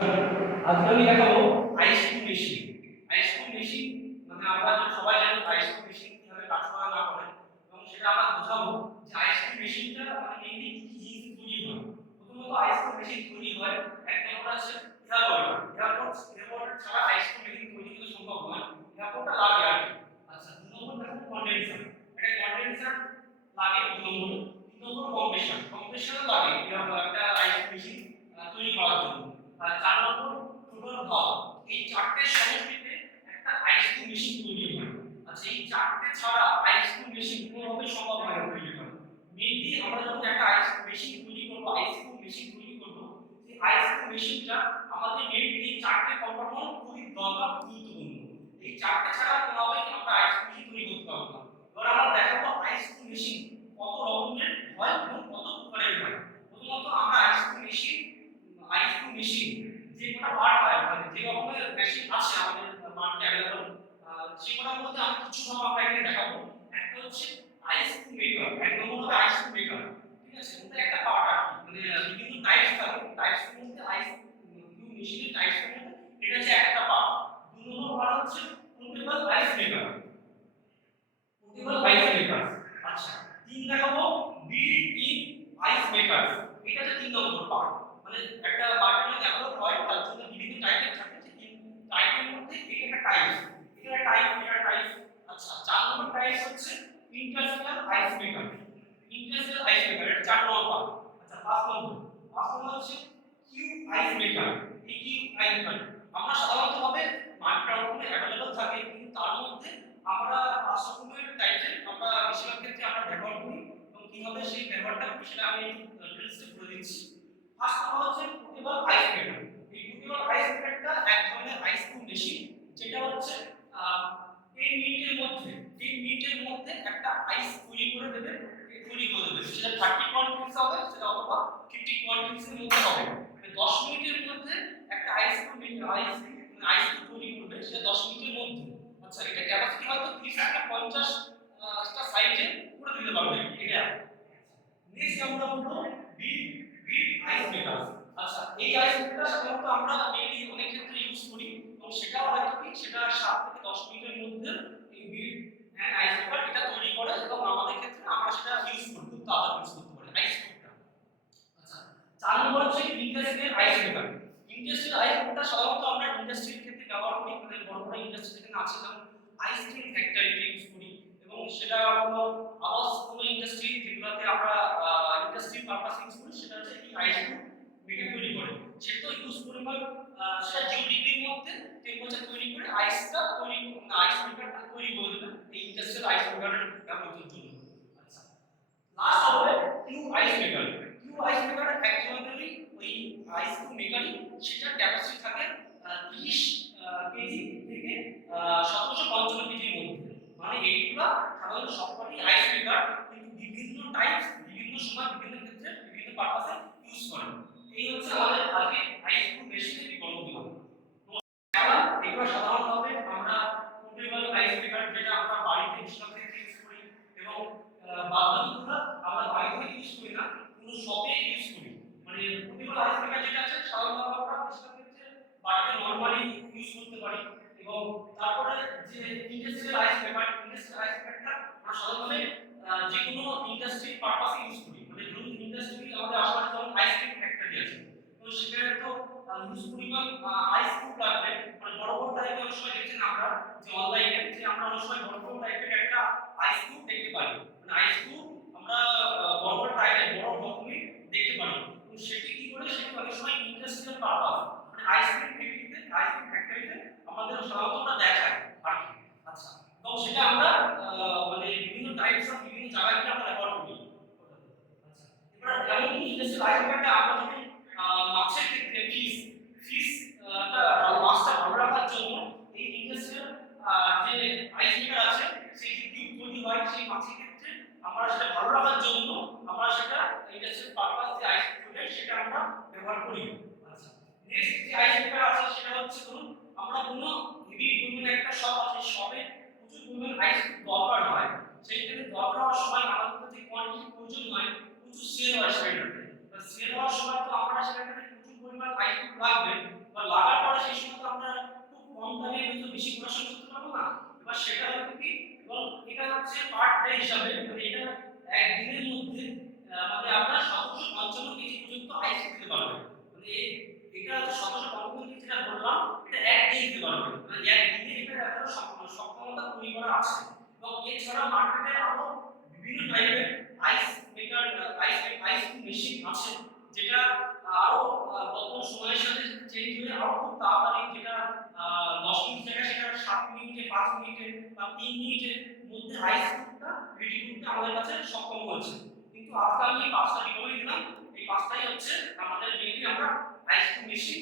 আজকে আমি দেখাবো আইসক্রিম মেশিন। আইসক্রিম মেশিন মানে আমরা সবাই জানি আইসক্রিম মেশিন কিভাবে কাজ করে না করে, এবং সেটা আমরা বোঝাবো যে আইসক্রিম মেশিনটা মানে মেইনলি কি কি জিনিস তৈরি হয়। প্রথমত আইসক্রিম মেশিন তৈরি হয় এক নম্বর আছে এয়ারপোর্ট ছাড়া আইসক্রিম মেশিন তৈরি করা সম্ভব নয়। এয়ারপোর্টটা লাগে আর কি। আচ্ছা, দু নম্বর দেখো কনডেনসার। এটা কনডেনসার লাগে দু নম্বরে। তিন নম্বর কম্প্রেসার লাগে একটা আইসক্রিম মেশিন তৈরি করার জন্য। আর চার নম্বর টোটাল ভালভ। এই চারটে সমষ্টিতে একটা আইসক্রিম মেশিন তৈরি হয়। আচ্ছা, এই চারটে ছাড়া আইসক্রিম মেশিন কোনোভাবে সম্ভব হয় না তৈরি করা। মেইনলি আমরা যখন একটা আইসক্রিম মেশিন তৈরি করব, সেই আইসক্রিম মেশিনটা আমাদের মেইনলি এই চারটে কম্পোনেন্ট খুবই দরকার, গুরুত্বপূর্ণ। এই চারটে ছাড়া কোনোভাবেই আমরা আইসক্রিম মেশিন তৈরি করতে পারবো না। এবার আমরা দেখাবো আইসক্রিম মেশিন কত রকমের হয় এবং কত প্রকারের হয়। প্রথমত আমরা আইসক্রিম মেশিন যে কটা পার্ট হয়, মানে যে রকমের মেশিন আছে আমাদের মার্কেটে अवेलेबल, সেগুলোর মধ্যে আমি কিছু ভাগ আমরা এখানে দেখাবো। একটা হচ্ছে আইসক্রিম মেকার, এক নম্বর হবে আইসক্রিম মেকার। ঠিক আছে, ওটা একটা পার্ট আছে, মানে বিভিন্ন টাইপস থাকে, টাইপসের মধ্যে আইসক্রিম মেশিনের টাইপসের মধ্যে এটা হচ্ছে একটা পার্ট। দুই নম্বর পার্ট হচ্ছে পোর্টেবল আইস মেকার। আচ্ছা, তিন দেখাবো বিল্ট ইন আইস মেকার। এটা হচ্ছে তিন নম্বর পার্ট। মানে একটা বাটিতে ডেভেলপ হয়, তার জন্য বিভিন্ন টাইপের থাকে, যে তিন টাইপের মধ্যে এটা একটা টাইপ, এটা টাইপ। আচ্ছা, চার নম্বর টাইপ হচ্ছে ইন্ডাস্ট্রিয়াল আইস মেকার। এটা চার নম্বর পার্ট। আচ্ছা, পাঁচ নম্বর হচ্ছে কিউব আইস মেকার। এই কিউব আইস মেকার আমরা সাধারণত ভাবে মার্কেটে अवेलेबल থাকে, কিন্তু তার মধ্যে আমরা পাঁচ রকমের টাইপের আমরা বেশিরভাগ ক্ষেত্রে আমরা ব্যবহার করি, এবং কিভাবে সেই ব্যবহারটা করি সেটা আমি ডিটেইলসে বলে দিচ্ছি। ফার্স্ট কথা হচ্ছে পোর্টেবল আইস মেকার। এই পোর্টেবল আইস মেকারটা এক ধরনের আইসক্রিম মেশিন, যেটা হচ্ছে 10 মিনিটের মধ্যে 10 মিনিটের মধ্যে একটা আইস তৈরি করে দেবে। সেটা 30 কোয়ান্টিটিস হবে, সেটা অথবা 50 কোয়ান্টিটিস এর মধ্যে হবে। মানে 10 মিনিটের মধ্যে একটা আইসক্রিম তৈরি করবে, সেটা 10 মিনিটের মধ্যে। আচ্ছা, এটা ক্যাপাসিটি হয়তো 30 থেকে 50 টা সাইজে করে দিতে পারবে এটা। নেক্সট আমরা বলবো বিগ বিগ আইস মেকার। আচ্ছা, এই আইস মেকারটা সাধারণত আমরা মেইনলি অনেক ক্ষেত্রে ইউজ করি, এবং সেটা হয়তো কি সেটা 7 থেকে 10 মিনিটের মধ্যে এই বিগ আইস মেকার এটা তৈরি করে, এবং আমাদের ক্ষেত্রে আমরা সেটা ইউজ করি, খুব তাড়াতাড়ি ইউজ করতে পারি আইস মেকারটা। আচ্ছা, চার নম্বর হচ্ছে ইন্ডাস্ট্রিয়াল আইস মেকার। ইন্ডাস্ট্রিয়াল আইস মেকারটা সাধারণত আমরা ইন্ডাস্ট্রির ক্ষেত্রে ব্যবহার করি, মানে বড় বড় ইন্ডাস্ট্রি যেখানে আছে, যেমন আইসক্রিম ফ্যাক্টরিতে ইউজ করি, এবং সেটা কোনো ইন্ডাস্ট্রি যেগুলোতে আমরা ইন্ডাস্ট্রি পারপাস ইউজ করি, সেটা হচ্ছে এই আইসক্রিম মেকার তৈরি করে। সেটা তো ইউজ পরিমাণ সেটা 0 ডিগ্রির মধ্যে টেম্পারেচার তৈরি করে আইস মেকারটা তৈরি করে দেবে এই ইন্ডাস্ট্রিয়াল আইস মেকারের ব্যবহারের জন্য। আচ্ছা, লাস্ট হবে কিউ আইস মেকার এক ধরনেরই ওই আইসক্রিম মেকারই, সেটার ক্যাপাসিটি থাকে 30 কেজি থেকে 1755 কেজির মধ্যে। মানে এইগুলা সাধারণত সবকটি আইস মেকার, কিন্তু বিভিন্ন টাইপস বিভিন্ন সময় বিভিন্ন ক্ষেত্রে বিভিন্ন পারপাসে ইউজ করে। এই হচ্ছে আমাদের আজকে আইসক্রিম মেশিনের বিকল্পগুলো। এগুলো সাধারণভাবে আমরা পোর্টেবল আইস মেকার, যেটা আমরা বাড়িতে বেশিরভাগ ক্ষেত্রে ইউজ করি, এবং বাদবাকিগুলো আমরা বাড়িতে ইউজ করি না, কোনো শপে ইউজ করি। মানে পোর্টেবল আইস মেকার যেটা আছে সাধারণত আমরা বেশিরভাগ ক্ষেত্রে বাড়িতে নরমালি ইউজ করতে পারি। এবং তারপরে যে ইন্ডাস্ট্রিয়াল আইস মেকারটা আমরা সাধারণভাবে যে কোনো ইন্ডাস্ট্রি পারপাসে ইউজ করি। মানে ধরুন ইন্ডাস্ট্রি আমাদের আশেপাশে যেমন আইসক্রিম ফ্যাক্টরি আছে, তো সেখানে তো হিউজ পরিমাণ আইস কিউব লাগবে। মানে বড় বড় টাইপের অনেক সময় দেখছেন আমরা যে অনলাইনে, যে আমরা অনেক সময় বড় বড় টাইপের একটা আইস কিউব দেখতে পারি। মানে আইস কিউব আমরা বড় বড় টাইপের বড় রকমের দেখতে পারি। তো সেটি কি করে, সেটি অনেক সময় ইন্ডাস্ট্রিয়াল পারপাস, মানে আইসক্রিম ফ্যাক্টরিতে আমাদের সাধারণত আমরা দেখায় আর কি। আচ্ছা, তো সেটা আমরা মানে বিভিন্ন টাইপস অফ বিভিন্ন জায়গায় গিয়ে আমরা ব্যবহার করি। আচ্ছা, এবার এমন ইন্ডাস্ট্রিয়াল আইস মেকারটা আমরা যদি মাছের ক্ষেত্রে ফিশ মাছটা ভালো রাখার জন্য এই ইন্ডাস্ট্রিয়াল যে আইস মেকার আছে, সেই যে টিউব তৈরি হয় সেই মাছের ক্ষেত্রে আমরা সেটা ভালো রাখার জন্য আমরা সেটা ইন্ডাস্ট্রিয়াল পারপাস যে আইস মেকার সেটা আমরা ব্যবহার করি। আচ্ছা, নেক্সট যে আইস মেকার আছে সেটা হচ্ছে ধরুন আমরা কোনো হেভি পরিমাণে একটা শপ আছে, শপে প্রচুর পরিমাণ আইস দরকার হয়, সেই ক্ষেত্রে দরকার হওয়ার সময় আমাদের যে কোয়ান্টিটি প্রয়োজন হয় প্রচুর সেল হয় সেটাতে। সেল হওয়ার সময় তো আমরা সেটাতে প্রচুর পরিমাণ আইস লাগবে, বা এবার লাগার পরে সেই সময় তো আমরা খুব কম দামে হয়তো বেশি প্রোডাকশন করতে পারবো না। এবার সেটা হলো কি, এবং এটা হচ্ছে পার ডে হিসাবে, মানে এটা একদিনের মধ্যে মানে আপনার 755 কেজি পর্যন্ত আইস দিতে পারবেন। মানে এটা হচ্ছে 755 কেজি যেটা বললাম, এটা একদিনে দিতে পারবেন। মানে একদিনে এটা এতটা সক্ষমতা তৈরি করা আছে। এবং এছাড়া মার্কেটে আরো বিভিন্ন টাইপের আইস মেকার, আইস মেশিন আছে, যেটা আরো বর্তমান সময়ের সাথে চেঞ্জ হয়ে আরো খুব তাড়াতাড়ি, যেটা 10 মিনিট জায়গায় সেটা 7 মিনিটে, 5 মিনিটে বা 3 মিনিটের মধ্যে আইস টা রেডি করতে আমাদের কাছে সক্ষম হয়েছে। কিন্তু আজকে আমি এই 5টা ডিপ্লোই দিলাম, এই 5টাই হচ্ছে আমাদের মেইনলি আমরা আইস মেশিন